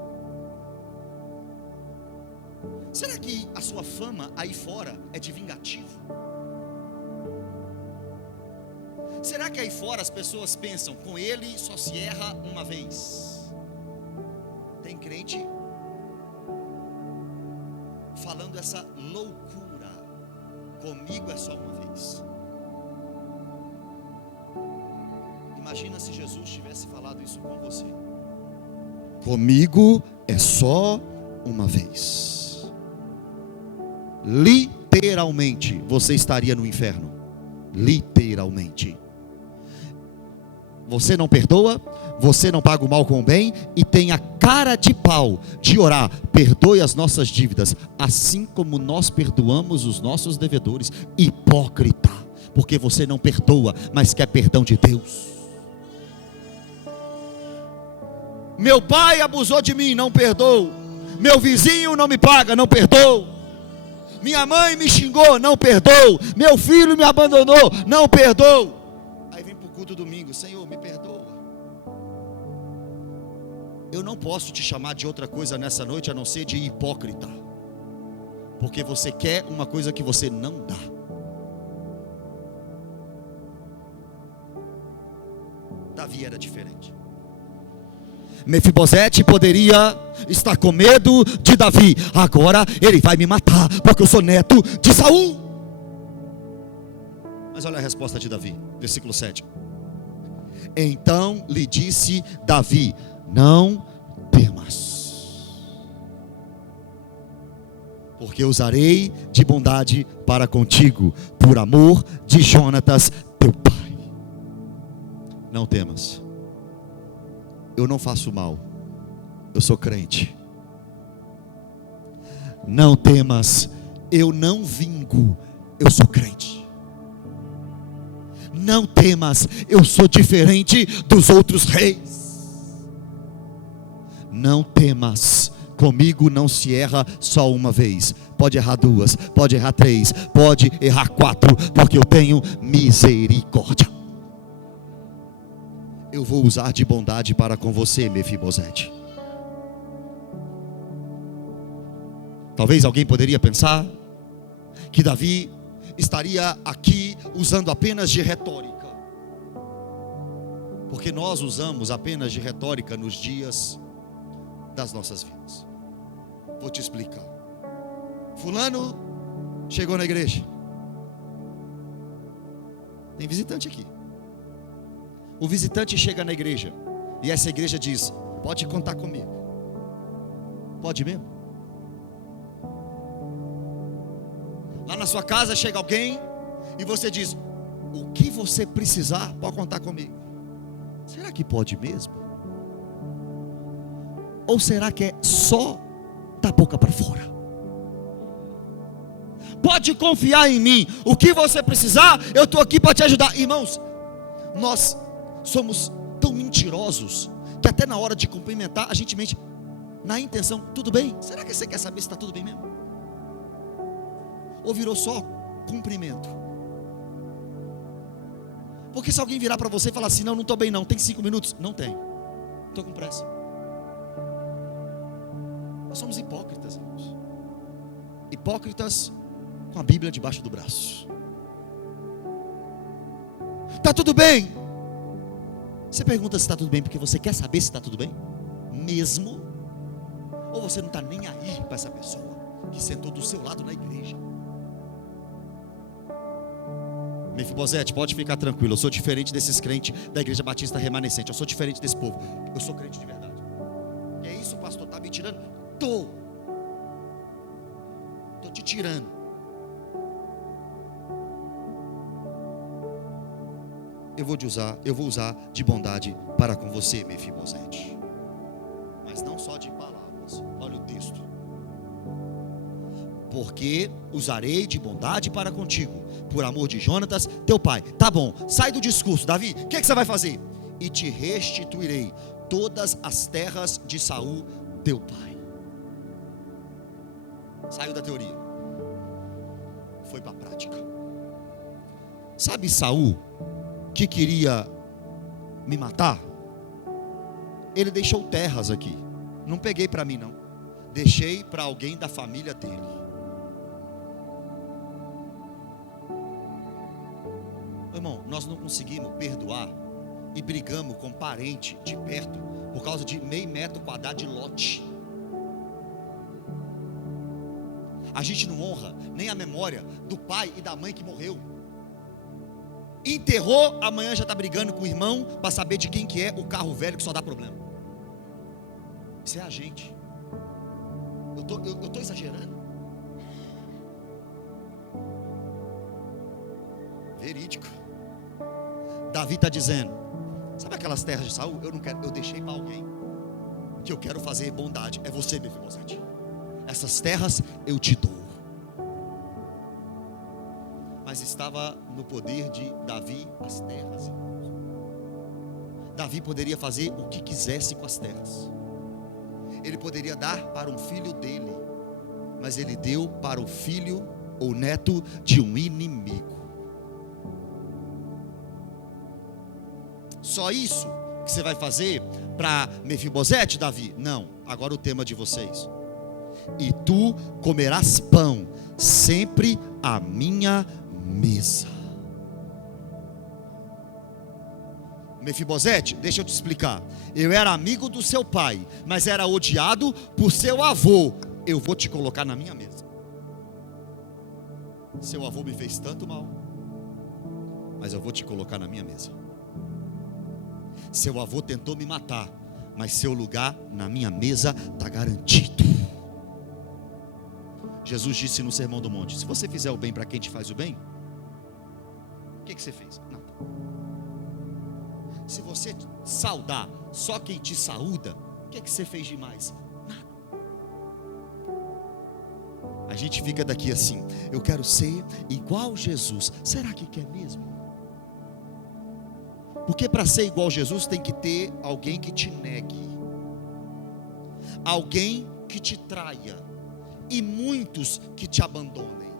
Será que a sua fama aí fora é de vingativo? Será que aí fora as pessoas pensam: com ele só se erra uma vez? Tem crente falando essa loucura: comigo é só uma vez. Imagina se Jesus tivesse falado isso com você: comigo é só uma vez. Literalmente você estaria no inferno. Literalmente. Você não perdoa, você não paga o mal com o bem e tem a cara de pau de orar: perdoe as nossas dívidas, assim como nós perdoamos os nossos devedores. Hipócrita, porque você não perdoa, mas quer perdão de Deus. Meu pai abusou de mim, não perdoo. Meu vizinho não me paga, não perdoo. Minha mãe me xingou, não perdoo. Meu filho me abandonou, não perdoo. Aí vem para o culto domingo: Senhor, me perdoa. Eu não posso te chamar de outra coisa nessa noite a não ser de hipócrita, porque você quer uma coisa que você não dá. Davi era diferente. Mefibosete poderia estar com medo de Davi: agora ele vai me matar, porque eu sou neto de Saul. Mas olha a resposta de Davi, versículo 7. Então lhe disse Davi: não temas, porque usarei de bondade para contigo, por amor de Jonatas teu pai. Não temas. Eu não faço mal, eu sou crente. Não temas, eu não vingo, eu sou crente. Não temas, eu sou diferente dos outros reis. Não temas, comigo não se erra só uma vez. Pode errar duas, pode errar três, pode errar quatro, porque eu tenho misericórdia. Eu vou usar de bondade para com você, Mefibosete. Talvez alguém poderia pensar que Davi estaria aqui usando apenas de retórica, porque nós usamos apenas de retórica nos dias das nossas vidas. Vou te explicar. Fulano chegou na igreja. Tem visitante aqui. O visitante chega na igreja e essa igreja diz: pode contar comigo. Pode mesmo? Lá na sua casa chega alguém e você diz: o que você precisar, pode contar comigo. Será que pode mesmo? Ou será que é só da boca para fora? Pode confiar em mim, o que você precisar, eu estou aqui para te ajudar. Irmãos, nós somos tão mentirosos que até na hora de cumprimentar a gente mente na intenção: tudo bem? Será que você quer saber se está tudo bem mesmo? Ou virou só cumprimento? Porque se alguém virar para você e falar assim: não estou bem não, tem 5 minutos? Não tem, estou com pressa. Nós somos hipócritas, irmãos. Hipócritas com a Bíblia debaixo do braço. Está tudo bem? Você pergunta se está tudo bem porque você quer saber se está tudo bem mesmo? Ou você não está nem aí para essa pessoa que sentou do seu lado na igreja? Mefibosete, pode ficar tranquilo, eu sou diferente desses crentes da igreja batista remanescente. Eu sou diferente desse povo, eu sou crente de verdade. E é isso, pastor, está me tirando? Estou te tirando. eu vou usar de bondade para com você, Mefibosete. Mas não só de palavras. Olha o texto. Porque usarei de bondade para contigo, por amor de Jonatas, teu pai. Tá bom, sai do discurso, Davi. O que você vai fazer? E te restituirei todas as terras de Saul, teu pai. Saiu da teoria, foi para a prática. Sabe Saul, que queria me matar? Ele deixou terras aqui. Não peguei para mim não. Deixei para alguém da família dele. Irmão, nós não conseguimos perdoar e brigamos com parente de perto por causa de meio metro quadrado de lote. A gente não honra nem a memória do pai e da mãe que morreu. Enterrou, amanhã já está brigando com o irmão para saber de quem que é o carro velho que só dá problema. Isso é a gente. Eu estou exagerando? Verídico. Davi está dizendo: sabe aquelas terras de Saul? Eu não quero, eu deixei para alguém que eu quero fazer bondade. É você, Mefibosete. Essas terras eu te dou. Mas estava no poder de Davi as terras. Davi poderia fazer o que quisesse com as terras. Ele poderia dar para um filho dele, mas ele deu para o filho ou neto de um inimigo. Só isso que você vai fazer para Mefibosete, Davi? Não, agora o tema de vocês. E tu comerás pão sempre à minha mesa. Mefibosete, deixa eu te explicar. Eu era amigo do seu pai, mas era odiado por seu avô. Eu vou te colocar na minha mesa. Seu avô me fez tanto mal, mas eu vou te colocar na minha mesa. Seu avô tentou me matar, mas seu lugar na minha mesa está garantido. Jesus disse no Sermão do Monte: se você fizer o bem para quem te faz o bem, o que você fez? Nada. Se você saudar só quem te saúda, o que você fez demais? Nada. A gente fica daqui assim: eu quero ser igual Jesus. Será que quer mesmo? Porque para ser igual a Jesus tem que ter alguém que te negue, alguém que te traia, e muitos que te abandonem.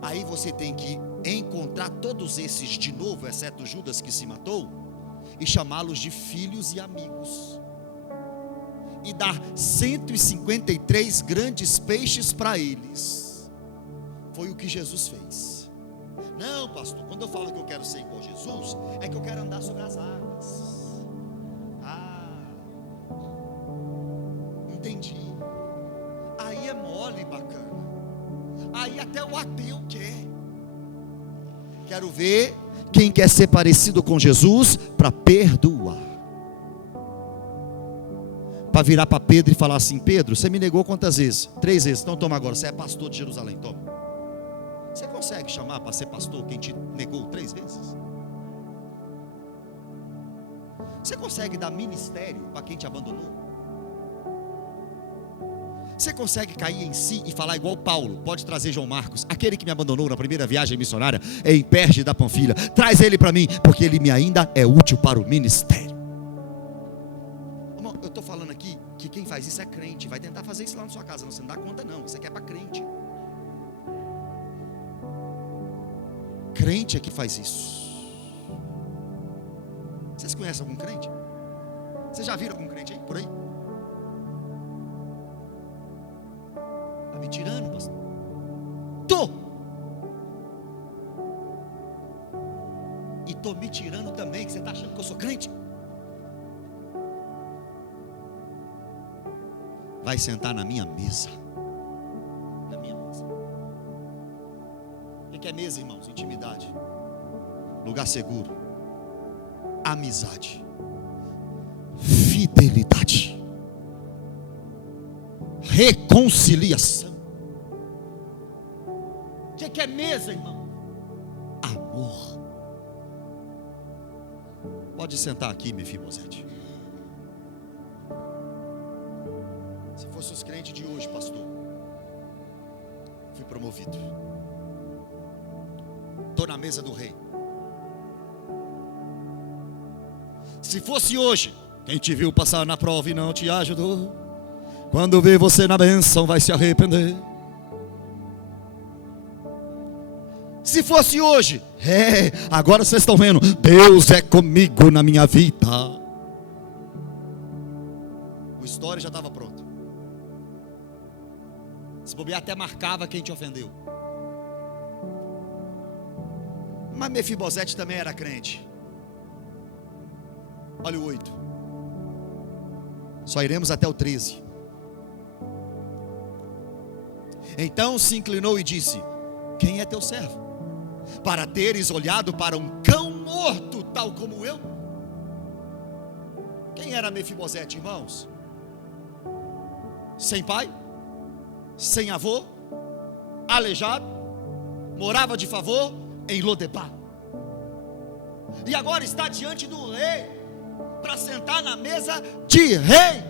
Aí você tem que encontrar todos esses de novo, exceto Judas que se matou, e chamá-los de filhos e amigos, e dar 153 grandes peixes para eles. Foi o que Jesus fez. Não, pastor, quando eu falo que eu quero ser igual a Jesus, é que eu quero andar sobre as águas. Entendi. Aí é mole, bacana. Aí até o ateu quer. Quero ver quem quer ser parecido com Jesus para perdoar. Para virar para Pedro e falar assim: Pedro, você me negou quantas vezes? 3 vezes. Então toma agora, você é pastor de Jerusalém, toma. Você consegue chamar para ser pastor quem te negou 3 vezes? Você consegue dar ministério para quem te abandonou? Você consegue cair em si e falar igual Paulo? Pode trazer João Marcos, aquele que me abandonou na primeira viagem missionária em Perge da Panfilha. Traz ele para mim, porque ele me ainda é útil para o ministério. Irmão, eu estou falando aqui que quem faz isso é crente. Vai tentar fazer isso lá na sua casa, você não dá conta não. Isso aqui é para crente. Crente é que faz isso. Vocês conhecem algum crente? Vocês já viram algum crente aí, por aí? Está me tirando, pastor? E estou me tirando também, que você está achando que eu sou crente? Vai sentar na minha mesa. Na minha mesa. O que é mesa, irmãos? Intimidade, lugar seguro, amizade, fidelidade, reconciliação. O que é mesa, irmão? Amor. Pode sentar aqui, Mefibosete. Se fosse os crentes de hoje, pastor, fui promovido. Estou na mesa do rei. Se fosse hoje, quem te viu passar na prova e não te ajudou, quando vê você na bênção vai se arrepender. Se fosse hoje, agora vocês estão vendo, Deus é comigo na minha vida. O story já estava pronto. Se bobear até marcava quem te ofendeu. Mas Mefibosete também era crente. Olha o 8. Só iremos até o 13. Então se inclinou e disse: quem é teu servo, para teres olhado para um cão morto, tal como eu? Quem era Mefibosete, irmãos? Sem pai, sem avô, aleijado, morava de favor em Lodebar, e agora está diante do rei, para sentar na mesa de rei,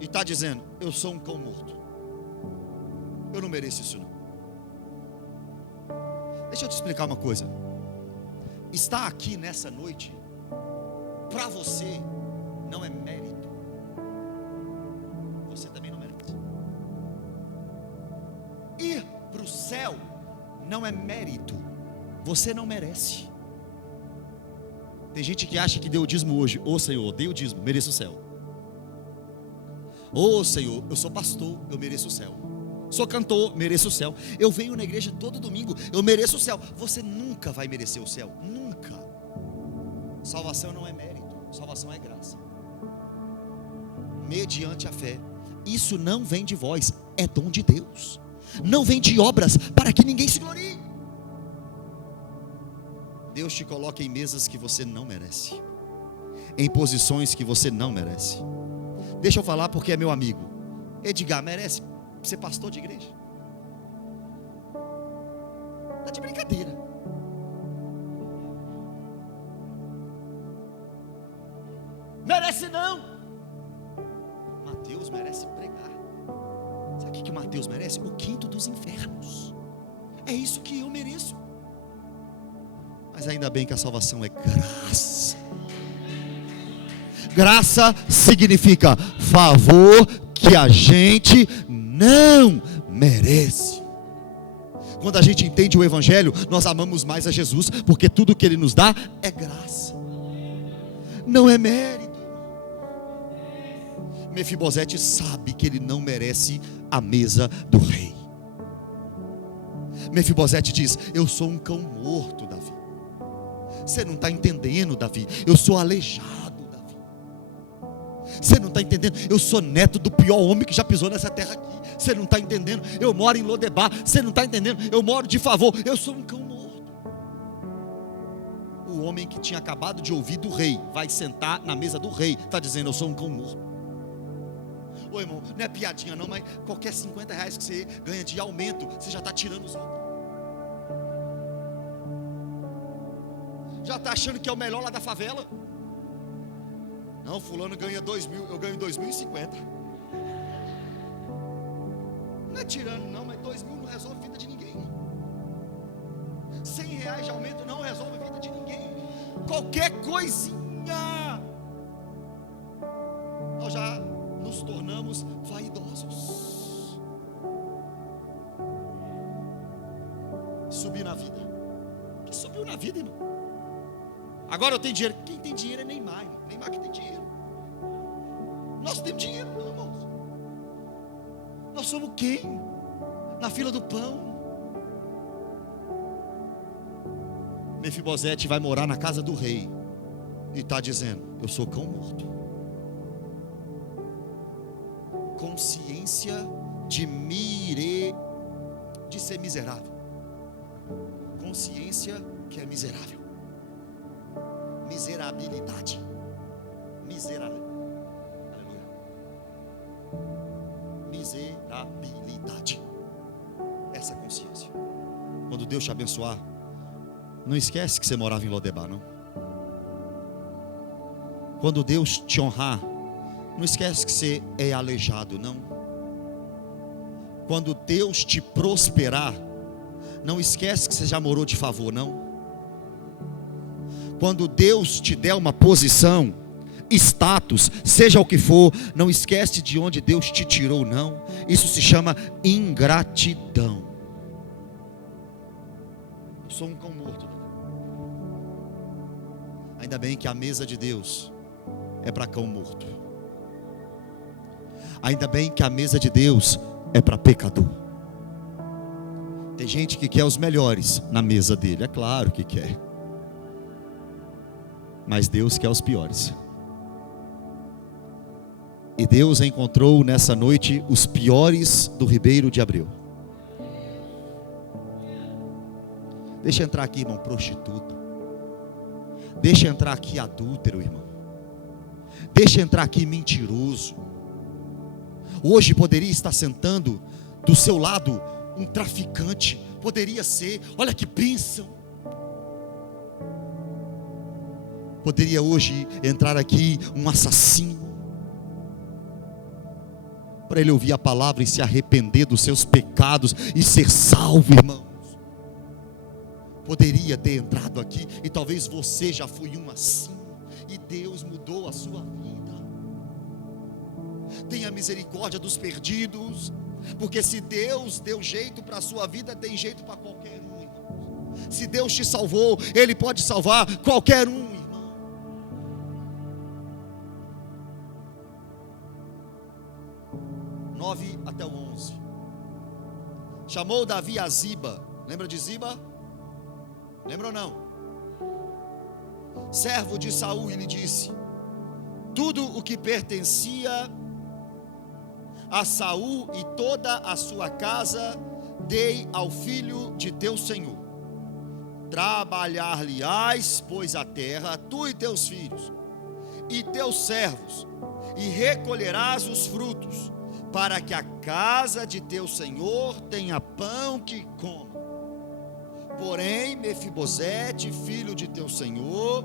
e está dizendo: eu sou um cão morto, eu não mereço isso não. Deixa eu te explicar uma coisa. Estar aqui nessa noite, para você, não é mérito. Você também não merece. Ir para o céu não é mérito. Você não merece. Tem gente que acha que deu o dízimo hoje. Ô Senhor, dei o dízimo, mereço o céu. Ô Senhor, eu sou pastor, eu mereço o céu. Sou cantor, mereço o céu. Eu venho na igreja todo domingo, eu mereço o céu. Você nunca vai merecer o céu, nunca. Salvação não é mérito, salvação é graça, mediante a fé. Isso não vem de vós, é dom de Deus. Não vem de obras, para que ninguém se glorie. Deus te coloca em mesas que você não merece, em posições que você não merece. Deixa eu falar porque é meu amigo. Edgar merece ser pastor de igreja? Está de brincadeira. Merece não. Mateus merece pregar. Sabe o que Mateus merece? O quinto dos infernos. É isso que eu mereço. Mas ainda bem que a salvação é graça. Graça significa favor que a gente não merece. Quando a gente entende o evangelho, nós amamos mais a Jesus, porque tudo que ele nos dá é graça, não é mérito. Mefibosete sabe que ele não merece a mesa do rei. Mefibosete diz: eu sou um cão morto, Davi. Você não está entendendo, Davi. Eu sou aleijado, Davi. Você não está entendendo. Eu sou neto do pior homem que já pisou nessa terra aqui. Você não está entendendo. Eu moro em Lodebar. Você não está entendendo. Eu moro de favor. Eu sou um cão morto. O homem que tinha acabado de ouvir do rei vai sentar na mesa do rei, está dizendo: eu sou um cão morto. Ô irmão, não é piadinha não, mas qualquer 50 reais que você ganha de aumento, você já está tirando os outros. Já está achando que é o melhor lá da favela? Não, fulano ganha 2.000, eu ganho 2.050. Não é tirando não, mas 2.000 não resolve a vida de ninguém. 100 reais de aumento não resolve a vida de ninguém. Qualquer coisinha, nós já nos tornamos vaidosos. Subir na vida. Que subiu na vida, irmão? Agora eu tenho dinheiro. Quem tem dinheiro é Neymar, irmão. Neymar que tem dinheiro. Nós temos dinheiro, não, irmãos. Nós somos quem? Na fila do pão. Mefibosete vai morar na casa do rei e está dizendo: eu sou cão morto. Consciência de ser miserável. Consciência que é miserável. Miserabilidade. Aleluia. Miserabilidade. Essa consciência. Quando Deus te abençoar, não esquece que você morava em Lodebar, não. Quando Deus te honrar, não esquece que você é aleijado, não. Quando Deus te prosperar, não esquece que você já morou de favor, não. Quando Deus te der uma posição, status, seja o que for, não esquece de onde Deus te tirou, não. Isso se chama ingratidão. Eu sou um cão morto. Ainda bem que a mesa de Deus é para cão morto. Ainda bem que a mesa de Deus é para pecador. Tem gente que quer os melhores na mesa dele, é claro que quer. Mas Deus quer os piores. E Deus encontrou nessa noite os piores do Ribeiro de Abreu. Deixa entrar aqui, irmão, prostituta. Deixa entrar aqui adúltero, irmão. Deixa entrar aqui mentiroso. Hoje poderia estar sentando do seu lado um traficante. Poderia ser, olha que bênção. Poderia hoje entrar aqui um assassino, para ele ouvir a palavra e se arrepender dos seus pecados e ser salvo, irmãos. Poderia ter entrado aqui, e talvez você já foi um assim, e Deus mudou a sua vida. Tenha misericórdia dos perdidos, porque se Deus deu jeito para a sua vida, tem jeito para qualquer um, irmão. Se Deus te salvou, Ele pode salvar qualquer um, irmão. Até o 11. Chamou Davi a Ziba. Lembra de Ziba? Lembra ou não? Servo de Saul, e lhe disse: tudo o que pertencia a Saul e toda a sua casa dei ao filho de teu senhor. Trabalhar-lhe-ás, pois, a terra, tu e teus filhos e teus servos, e recolherás os frutos, para que a casa de teu senhor tenha pão que coma. Porém, Mefibosete, filho de teu senhor,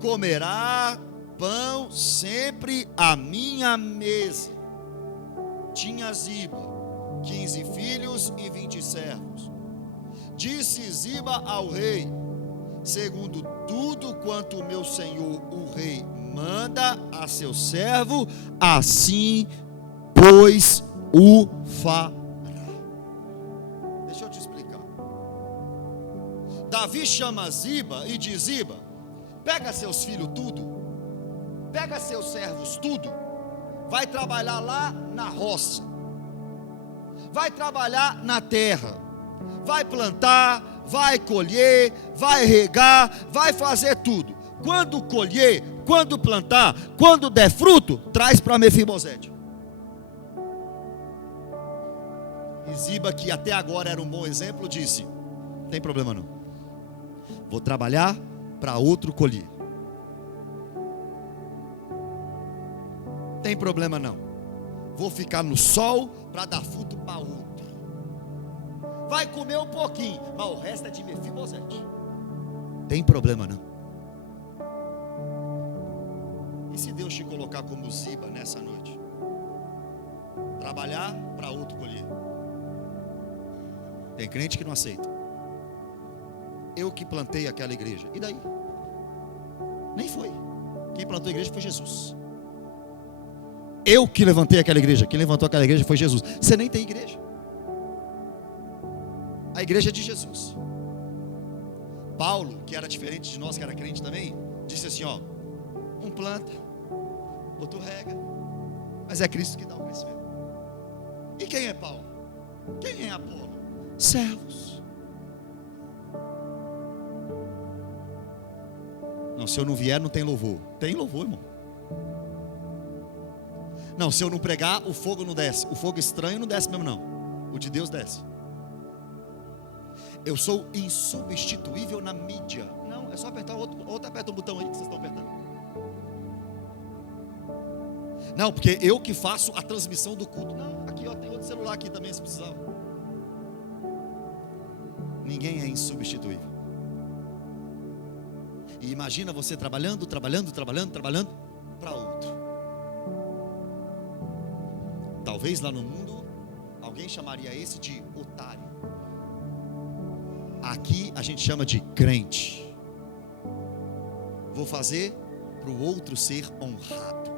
comerá pão sempre à minha mesa. Tinha Ziba 15 filhos e 20 servos. Disse Ziba ao rei: segundo tudo quanto o meu senhor o rei manda a seu servo, assim pois o fará. Deixa eu te explicar. Davi chama Ziba e diz: Ziba, pega seus filhos tudo, pega seus servos tudo, vai trabalhar lá na roça, vai trabalhar na terra, vai plantar, vai colher, vai regar, vai fazer tudo. Quando colher, quando plantar, quando der fruto, traz para Mefibosete. E Ziba, que até agora era um bom exemplo, disse: não tem problema não, vou trabalhar para outro colher. Tem problema não, vou ficar no sol para dar fruto para outro. Vai comer um pouquinho, mas o resto é de Mefibosete. Tem problema não. E se Deus te colocar como Ziba nessa noite? Trabalhar para outro colher. Tem crente que não aceita. Eu que plantei aquela igreja. E daí? Nem foi. Quem plantou a igreja foi Jesus. Eu que levantei aquela igreja. Quem levantou aquela igreja foi Jesus. Você nem tem igreja. A igreja é de Jesus. Paulo, que era diferente de nós, que era crente também, disse assim, ó: um planta, outro rega, mas é Cristo que dá o crescimento. E quem é Paulo? Quem é Apolo? Servos. Não, se eu não vier não tem louvor. Tem louvor, irmão. Não, se eu não pregar, o fogo não desce. O fogo estranho não desce mesmo não. O de Deus desce. Eu sou insubstituível na mídia. Não, é só apertar outro aperta um botão aí que vocês estão apertando. Não, porque eu que faço a transmissão do culto. Não, aqui ó, tem outro celular aqui também se precisar. Ninguém é insubstituível. E imagina você trabalhando, para outro. Talvez lá no mundo alguém chamaria esse de otário. Aqui a gente chama de crente. Vou fazer para o outro ser honrado.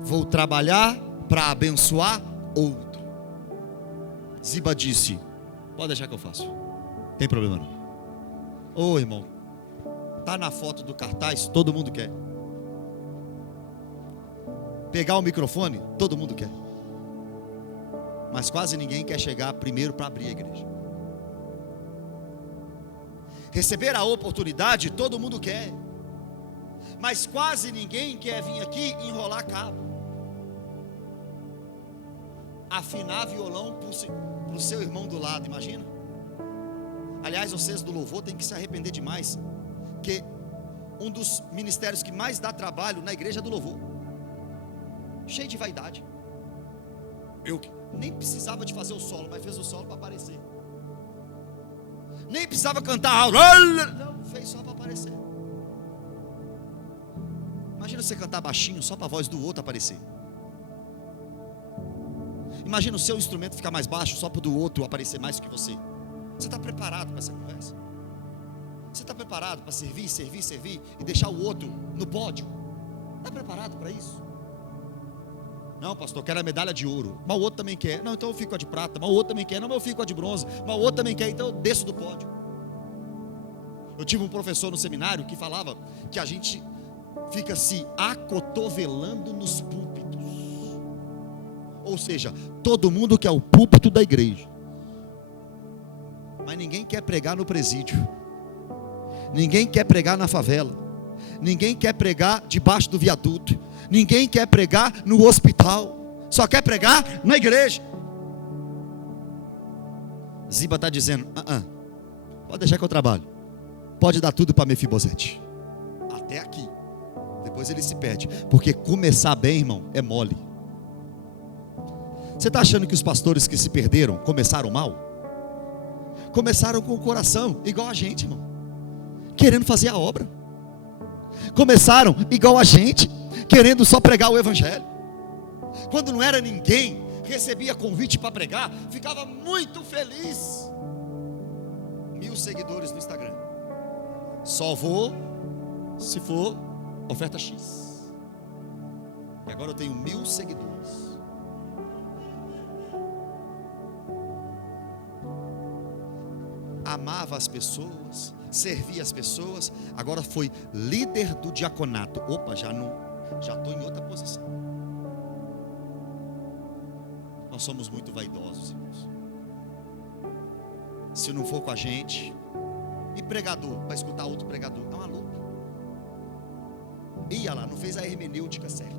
Vou trabalhar para abençoar outro. Ziba disse: pode deixar que eu faço, tem problema não. Ô irmão, tá na foto do cartaz, todo mundo quer. Pegar o microfone, todo mundo quer. Mas quase ninguém quer chegar primeiro para abrir a igreja. Receber a oportunidade, todo mundo quer. Mas quase ninguém quer vir aqui e enrolar cabo. Afinar violão para o seu irmão do lado, imagina. Aliás, vocês do louvor têm que se arrepender demais, porque um dos ministérios que mais dá trabalho na igreja é do louvor. Cheio de vaidade. Eu nem precisava de fazer o solo, mas fez o solo para aparecer. Nem precisava cantar, não, fez só para aparecer. Imagina você cantar baixinho só para a voz do outro aparecer. Imagina o seu instrumento ficar mais baixo só para o do outro aparecer mais que você. Você está preparado para essa conversa? Você está preparado para servir e deixar o outro no pódio? Está preparado para isso? Não, pastor, eu quero a medalha de ouro. Mas o outro também quer. Não, então eu fico a de prata. Mas o outro também quer. Não, mas eu fico a de bronze. Mas o outro também quer. Então eu desço do pódio. Eu tive um professor no seminário que falava que a gente fica se acotovelando nos púlpitos. Ou seja, todo mundo quer o púlpito da igreja, mas ninguém quer pregar no presídio. Ninguém quer pregar na favela. Ninguém quer pregar debaixo do viaduto. Ninguém quer pregar no hospital. Só quer pregar na igreja. Ziba está dizendo: pode deixar que eu trabalho. Pode dar tudo para Mefibosete. Até aqui. Depois ele se perde. Porque começar bem, irmão, é mole. Você está achando que os pastores que se perderam começaram mal? Começaram com o coração igual a gente, irmão, querendo fazer a obra. Começaram igual a gente, querendo só pregar o evangelho. Quando não era ninguém, recebia convite para pregar, ficava muito feliz. 1000 seguidores no Instagram. Só vou se for oferta X. E agora eu tenho 1000 seguidores. Amava as pessoas, servia as pessoas. Agora foi líder do diaconato. Opa, já estou em outra posição. Nós somos muito vaidosos, irmãos. Se não for com a gente. E pregador, para escutar outro pregador, é maluco. Ia lá, não fez a hermenêutica certa.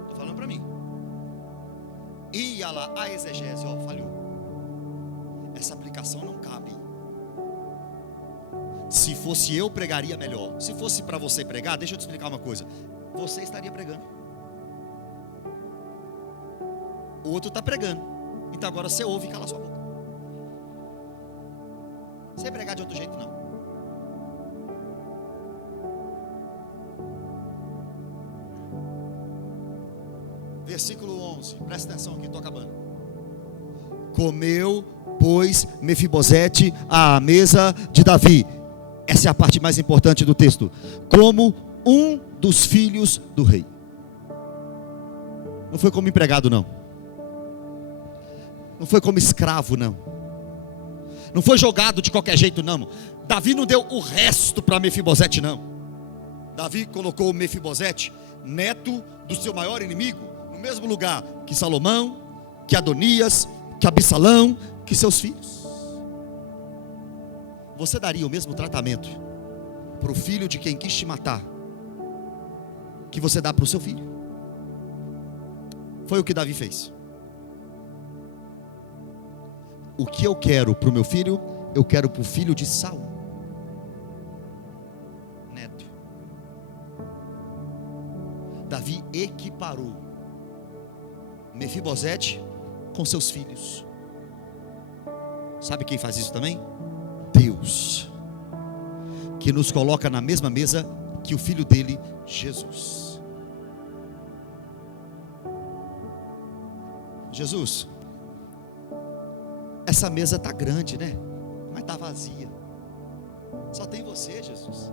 Estou falando para mim. Ia lá, a exegese, falhou. Essa aplicação não cabe. Se fosse eu, pregaria melhor. Se fosse para você pregar, deixa eu te explicar uma coisa. Você estaria pregando. O outro está pregando. Então agora você ouve e cala sua boca. Você pregar de outro jeito, não. Versículo 11. Presta atenção aqui, estou acabando. Comeu, pois, Mefibosete à mesa de Davi. Essa é a parte mais importante do texto. Como um dos filhos do rei. Não foi como empregado, não. Não foi como escravo, não. Não foi jogado de qualquer jeito, não. Davi não deu o resto para Mefibosete, não. Davi colocou Mefibosete, neto do seu maior inimigo, no mesmo lugar que Salomão, que Adonias, que Absalão, que seus filhos. Você daria o mesmo tratamento para o filho de quem quis te matar que você dá para o seu filho? Foi o que Davi fez. O que eu quero para o meu filho, eu quero para o filho de Saul, neto. Davi equiparou Mefibosete com seus filhos. Sabe quem faz isso também? Deus. que nos coloca na mesma mesa que o filho dele, Jesus. Jesus, essa mesa está grande, né? Mas está vazia. Só tem você, Jesus.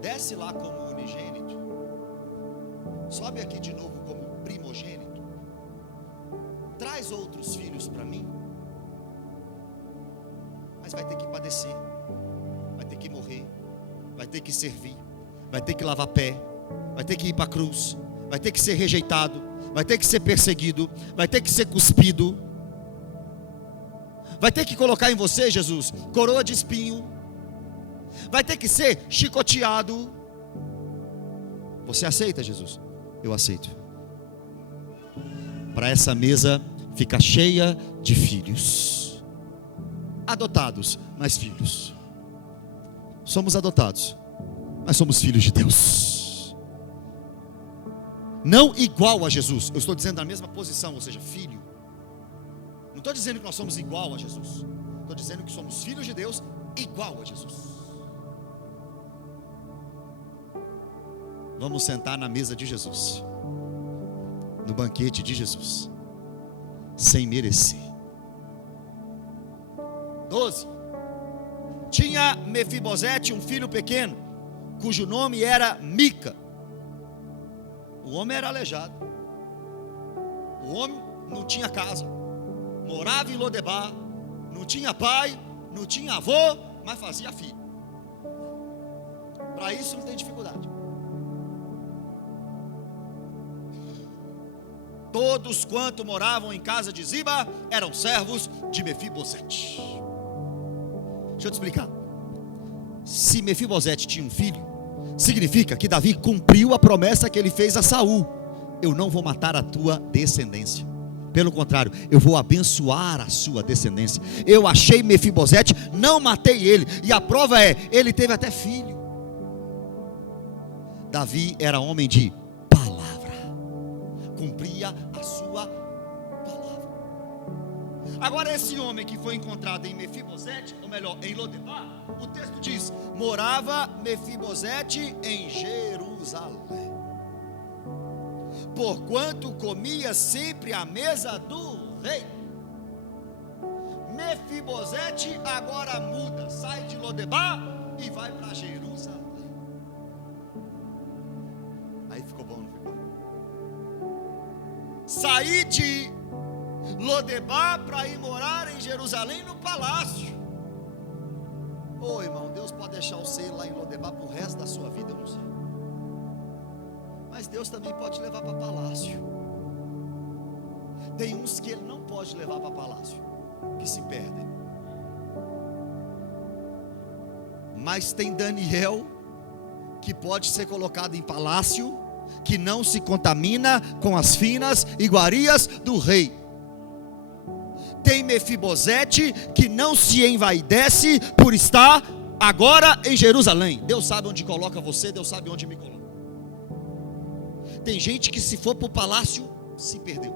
Desce lá como unigênito. Sobe aqui de novo como primogênito. Traz outros filhos para mim. Mas vai ter que padecer, vai ter que morrer, vai ter que servir, vai ter que lavar pé, vai ter que ir para a cruz, vai ter que ser rejeitado, vai ter que ser perseguido, vai ter que ser cuspido, vai ter que colocar em você, Jesus, coroa de espinho, vai ter que ser chicoteado. Você aceita, Jesus? Eu aceito. Para essa mesa ficar cheia de filhos. Adotados, mas filhos. Somos adotados, mas somos filhos de Deus. Não igual a Jesus. Eu estou dizendo na mesma posição, ou seja, filho. Não estou dizendo que nós somos igual a Jesus. Estou dizendo que somos filhos de Deus igual a Jesus. Vamos sentar na mesa de Jesus, no banquete de Jesus, sem merecer. 12. Tinha Mefibosete um filho pequeno, cujo nome era Mica. O homem era aleijado. O homem não tinha casa, morava em Lodebar, não tinha pai, não tinha avô, mas fazia filho. Para isso não tem dificuldade. Todos quanto moravam em casa de Ziba eram servos de Mefibosete. Deixa eu te explicar. Se Mefibosete tinha um filho, significa que Davi cumpriu a promessa que ele fez a Saul: eu não vou matar a tua descendência, pelo contrário, eu vou abençoar a sua descendência. Eu achei Mefibosete, não matei ele, e a prova é, ele teve até filho. Davi era homem de palavra, cumpria a sua palavra. Agora esse homem que foi encontrado em Mefibosete, ou melhor, em Lodebar, o texto diz: morava Mefibosete em Jerusalém, porquanto comia sempre à mesa do rei. Mefibosete agora muda, sai de Lodebar e vai para Jerusalém. Aí ficou bom, não ficou? Sair de Lodebar para ir morar em Jerusalém, no palácio. Ô irmão, Deus pode deixar você lá em Lodebar pro resto da sua vida, eu não sei. Mas Deus também pode levar para palácio. Tem uns que Ele não pode levar para palácio, que se perdem. Mas tem Daniel, que pode ser colocado em palácio, que não se contamina com as finas iguarias do rei. Tem Mefibosete, que não se envaidece por estar agora em Jerusalém. Deus sabe onde coloca você, Deus sabe onde me coloca. Tem gente que se for para o palácio, se perdeu.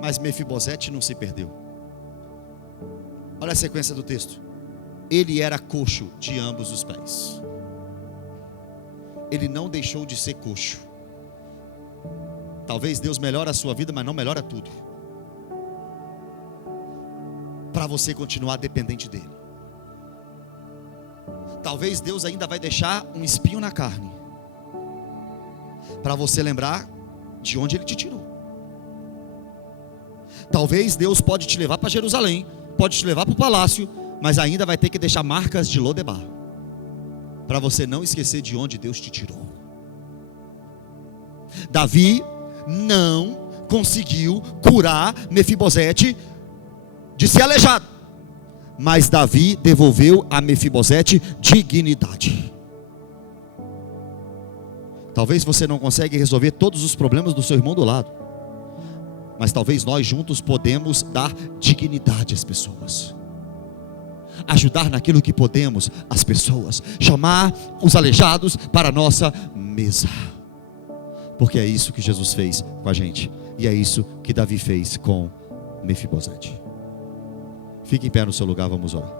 Mas Mefibosete não se perdeu. Olha a sequência do texto. Ele era coxo de ambos os pés. Ele não deixou de ser coxo. Talvez Deus melhore a sua vida, mas não melhora tudo, para você continuar dependente dele. Talvez Deus ainda vai deixar um espinho na carne, para você lembrar de onde Ele te tirou. Talvez Deus pode te levar para Jerusalém, pode te levar para o palácio, mas ainda vai ter que deixar marcas de Lodebar, para você não esquecer de onde Deus te tirou. Davi não conseguiu curar Mefibosete de ser aleijado, mas Davi devolveu a Mefibosete dignidade. Talvez você não consiga resolver todos os problemas do seu irmão do lado, mas talvez nós juntos podemos dar dignidade às pessoas, ajudar naquilo que podemos as pessoas, chamar os aleijados para a nossa mesa, porque é isso que Jesus fez com a gente, e é isso que Davi fez com Mefibosete. Fique em pé no seu lugar, vamos orar.